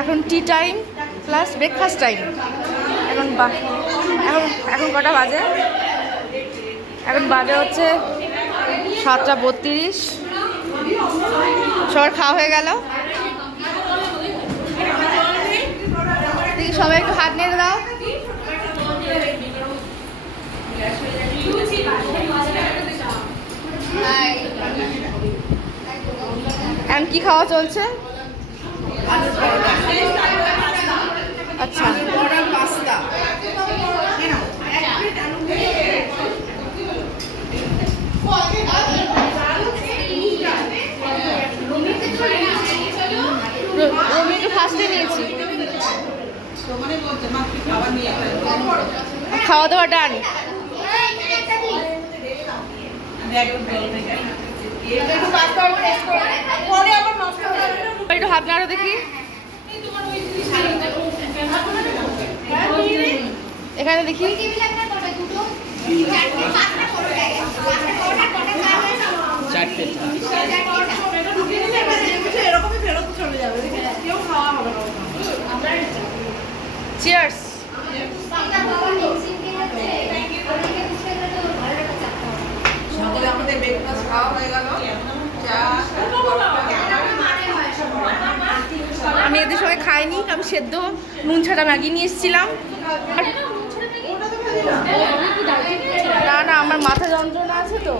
এখন tea time plus breakfast time. এখন এখন কটা বাজে? এখন বাজে হচ্ছে 7:32। সবার খাওয়া হয়ে গেল। দেখি সবাই একটু হাত নেড়ে দাও। এখন কি খাওয়া চলছে? আচ্ছা, আমি একটু ফার্স্টে নিয়েছি। খাওয়া দাওয়া ডান। একটু হাত নাড়ো দেখি। এখানে দেখি। চিয়ার্স। সকালে আমাদের ব্রেকফাস্ট খাওয়া হয়ে গেল। আমি এদের সঙ্গে খাইনি, আমি সেদ্ধ নুন ছাড়া ম্যাগি নিয়ে এসেছিলাম। না না, আমার মাথা যন্ত্রণা আছে তো।